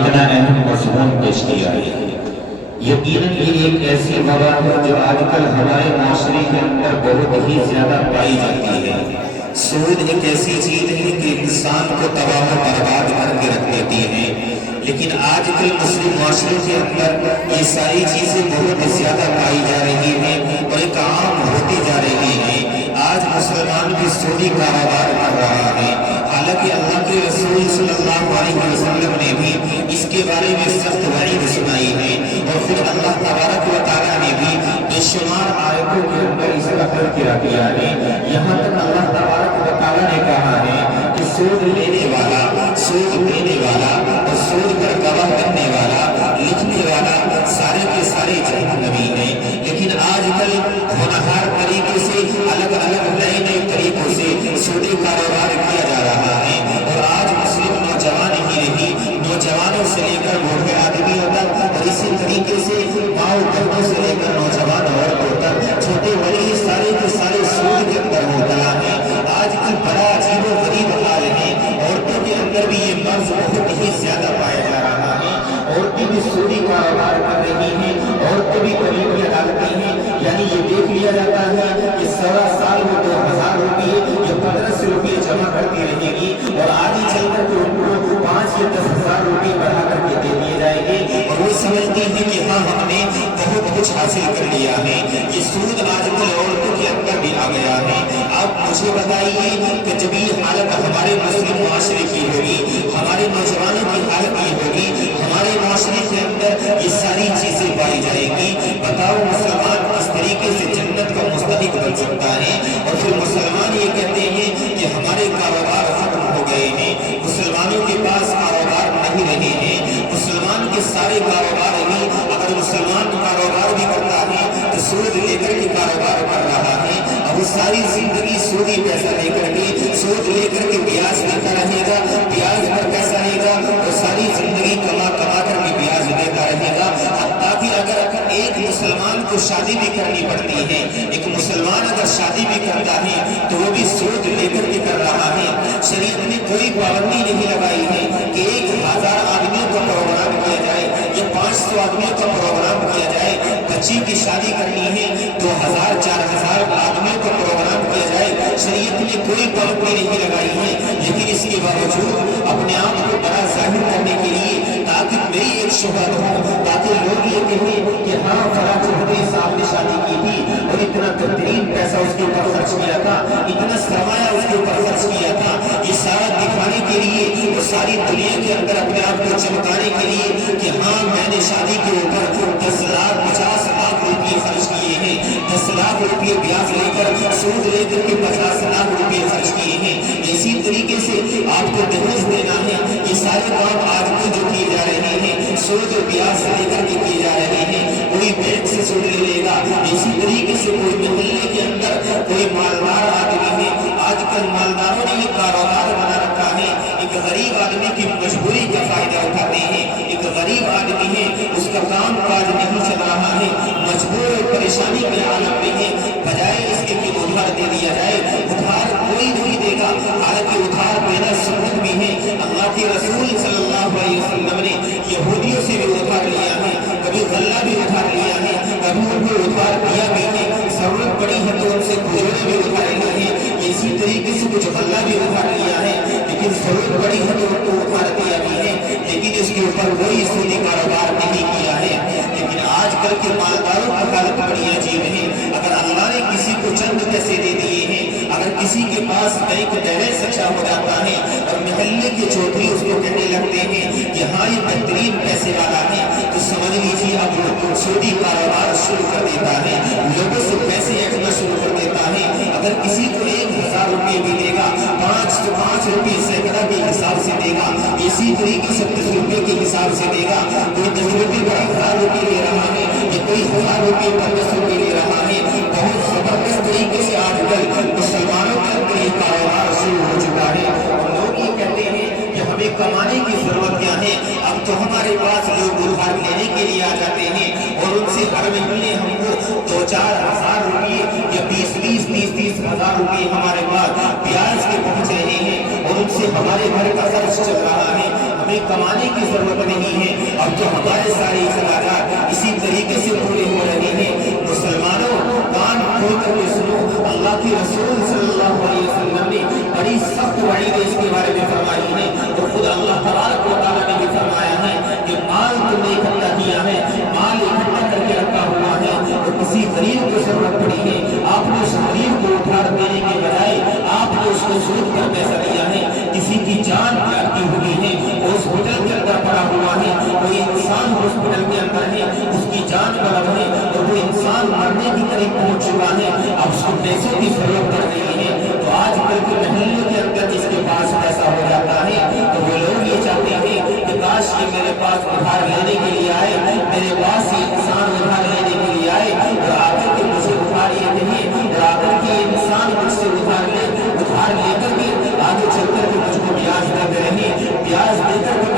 اتنا اہم مضمون پیش کیا ہے۔ یقیناً یہ ایک ایسی وبا ہے جو آج کل ہمارے معاشرے کے اندر بہت ہی زیادہ پائی جاتی ہے۔ سود ایک ایسی چیز ہے کہ انسان کو تباہ و برباد کر کے رکھ دیتی ہے، لیکن آج کل مسلم معاشرے کے اندر یہ ساری چیزیں بہت زیادہ پائی جا رہی ہیں اور ایک عام ہوتی جا رہی ہیں۔ آج مسلمان بھی سودی کاروبار کر رہا ہے، حالانکہ اللہ کے رسول صلی اللہ علیہ وسلم نے بھی اس کے بارے میں سخت وعید سنائی ہے، اور خود اللہ تبارک و تعالیٰ نے بھی بے شمار آیتوں کے اندر اس کا تذکرہ کیا ہے۔ یہاں تک اللہ تبارک و تعالیٰ نے کہا ہے کہ سود لینے والا، سود دینے والا اور سود پر گواہ کرنے والا، لکھنے والا سارے کے سارے جہنمی ہیں۔ لیکن آج کل ہونہار طریقے سے الگ الگ نئے نئے طریقوں سے سودی کاروبار کیا جا رہا ہے، اور آج مسلم نوجوان ہی نہیں، نوجوانوں سے لے کر بوڑھے آدمیوں تک، اور اسی طریقے سے ماؤں بہنوں سے لے کر نوجوان عورتوں تک، چھوٹے بڑے سارے کے سارے سود کے اندر مبتلا ہیں۔ آج کل بڑا عجیب و غریب حال ہے، عورتوں کے اندر بھی یہ مرض بہت ہی زیادہ پایا جا رہا ہے۔ عورتیں بھی سودی کاروبار کر رہی ہیں، عورتیں بھی کمیٹیاں ڈالتی ہیں، یعنی یہ دیکھ لیا جاتا ہے کہ 16 سال میں 2000 روپئے یا 1500 روپئے جمع کرتی رہے گی، اور آگے چل کر کے ان کو 5 یا 10,000 روپئے بڑھا کر کے دے دیے جائیں گے، اور وہ سمجھتی ہیں کہ ہاں ہم نے بہت کچھ حاصل کر لیا ہے۔ یہ سود آج کل عورتوں کے اندر بھی آ گیا ہے۔ اب مجھے بتائیے کہ جب یہ حالت ہمارے مسلم معاشرے کی ہوگی، ہمارے نوجوانوں کی حالت یہ ہوگی، ہمارے معاشرے کے اندر یہ ساری چیزیں پائی جائیں گی، بتاؤ مسلمان اس طریقے سے جنت کا مستحق بن سکتا ہے؟ اور پھر مسلمان یہ کہتے ہیں کہ ہمارے کاروبار ختم ہو گئے ہیں، مسلمانوں کے پاس کاروبار نہیں رہے ہیں، مسلمان کے سارے کاروبار ہی، اگر مسلمان کاروبار بھی کرتا ہے تو سود لے کر کے کاروبار کر رہا ہے، اور وہ ساری زندگی سودی پیسہ لے کر کے، سود لے کر کے بیاج دیتا رہے گا، بیاج پر پیسہ لے گا، تو ساری زندگی کما کما کر کے بیاج دیتا رہے گا، حتیٰ کہ اگر ایک مسلمان کو شادی بھی کرنی پڑتی ہے، ایک مسلمان اگر شادی بھی کرتا ہے تو وہ بھی سود لے کر کے کر رہا ہے۔ شریعت نے کوئی پابندی نہیں لگائی ہے کہ 1000 آدمیوں کا پروگرام کیا جائے یا 500 آدمیوں کا پروگرام کیا جائے، بچی کی شادی کرنی ہے 2000 4000 آدمیوں کا پروگرام کیا جائے، شریعت نے کوئی پابندی نہیں لگائی ہے، لیکن اس کے باوجود اپنے آپ کو بڑا ظاہر کرنے کے لیے، تاکہ میری ایک شہرت ہو، تاکہ لوگ یہ کہیں کہ ہاں فلاں چودھری صاحب نے شادی کی تھی اور اتنا بہترین پیسہ اس کے اوپر خرچ کیا تھا، اتنا سرمایہ اس کے اوپر خرچ کیا تھا، یہ سارا دکھانے کے لیے اور ساری دنیا کے اندر اپنے آپ کو چمکانے کے لیے کہ ہاں میں نے شادی کے اوپر 10 لاکھ 50 لاکھ روپئے خرچ کیے ہیں، 10 لاکھ روپئے بیاج لے کر، سود لے کر کے 50 لاکھ روپئے خرچ کیے ہیں۔ اسی طریقے سے آپ کو دہیج دینا ہے، یہ سارے کام آج کل جو کیے جا رہے ہیں سود و بیاج سے لے کر کے کیے جا رہے ہیں، کوئی بینک سے سود لے لے گا، اسی طریقے سے کوئی محلے کے اندر کوئی مالدار آدمی ہے، آج کل مالداروں نے یہ کاروبار بنا رکھا ہے، ایک غریب آدمی کی مجبوری کا فائدہ اٹھاتے ہیں، ایک غریب آدمی ہے اس کا کام کاج نہیں چل رہا ہے، مجبور اور پریشانی کے عالم میں ہے، بجائے اس کے کہ ادھار دے دیا جائے، ادھار کوئی نہیں دے گا، حالانکہ ادھار دینا سنت بھی ہے۔ اللہ کے رسول صلی اللہ علیہ وسلم نے یہودیوں سے بھی ادھار لیا ہے، کبھی غلہ بھی ادھار لیا ہے، کبھی ان کو ادھار دیا بھی ہے، ضرورت پڑی ہے تو ان سے کھجورے بھی ادھار لیے ہیں، اسی طریقے سے کچھ غلہ بھی ادھار لیا ہے، لیکن ضرورت پڑی ہے تو ان کو ادھار دیا بھی ہے، لیکن اس کے اوپر کوئی سودی کاروبار نہیں کیا ہے۔ لیکن آج کل کے مالداروں کی حالت بڑی عجیب ہے، اگر اللہ نے کسی کو چند پیسے دے دیے ہیں، اگر کسی کے پاس بینک بیلنس اچھا ہو جاتا ہے اور محلے کے چودھری اس کو کہنے لگتے ہیں کہ ہاں یہ بہترین پیسے والا ہے، تو سمجھ لیجیے اب سودی کاروبار شروع کر دیتا ہے، لوگوں سے پیسے اٹھنا شروع کر دیتا ہے۔ اگر کسی کو 1000 روپئے بھی دے گا، 5 روپئے سینکڑا کے حساب سے دے گا، اسی طریقے سے 10 روپئے کے حساب سے دے گا، کوئی 10 روپئے پر 1000 روپئے لے رہا ہے یا کوئی 1000 روپئے پر 10 روپئے لے رہا ہے۔ بہت زبردست طریقے سے آج کل مسلمانوں کے اندر یہ کاروبار شروع ہو چکا ہے، اور لوگ یہ کہتے ہیں کہ ہمیں کمانے کی ضرورت کیا ہے، اب تو ہمارے پاس لوگ ادھار لینے کے لیے آ جاتے ہیں اور ان سے ہر مہینے ہم کو 2-4 ہزار روپئے یا 20-30 ہزار روپئے ہمارے پاس بیاج کے پہنچ رہے ہیں، اور ان سے ہمارے گھر کا خرچ چل رہا ہے۔ ہمیں کمانے کی ضرورت نہیں ہے، اب تو ہمارے سارے اخراجات اسی طریقے سے پورے ہو رہے ہیں۔ مسلمانوں کان کھول کر کے سنو، اللہ کے رسول صلی اللہ علیہ وسلم نے بڑی سخت وعید اس کے بارے میں فرمائی ہے، اور خود اللہ تبارک و تعالیٰ نے بھی فرمایا ہے کہ مال تم نے اکٹھا کیا ہے، مال اکٹھا کر کے رکھا ہوا ہے، اور کسی غریب کو ضرورت پڑی ہے، آپ نے اس غریب کو ادھار دینے کے بجائے آپ نے اس کو سود پر پیسہ دیا ہے، کسی کی جان کی ہوئی ہے، ہاسپٹل کے اندر پڑا ہوا ہے، کوئی انسان ہاسپٹل کے اندر ہے، اس کی جان طلب ہے، اور وہ انسان مرنے کی قریب پہنچ چکا ہے، اب اس کو پیسوں کی ضرورت پڑ رہی ہے، تو آج کل کے محلوں کے اندر جس کے پاس پیسہ ہو جاتا ہے تو وہ لوگ یہ چاہتے ہیں کہ کاش یہ میرے پاس ادھار لینے کے لیے آئے، میرے پاس یہ انسان ادھار لینے کے لیے آئے اور آ کر کے مجھے ادھار یہ نہیں، اور آ کر کے انسان مجھ سے ادھار لے کر کے آگے چل کر کے مجھ کو بیاج دیتے رہے، بیاج دے کر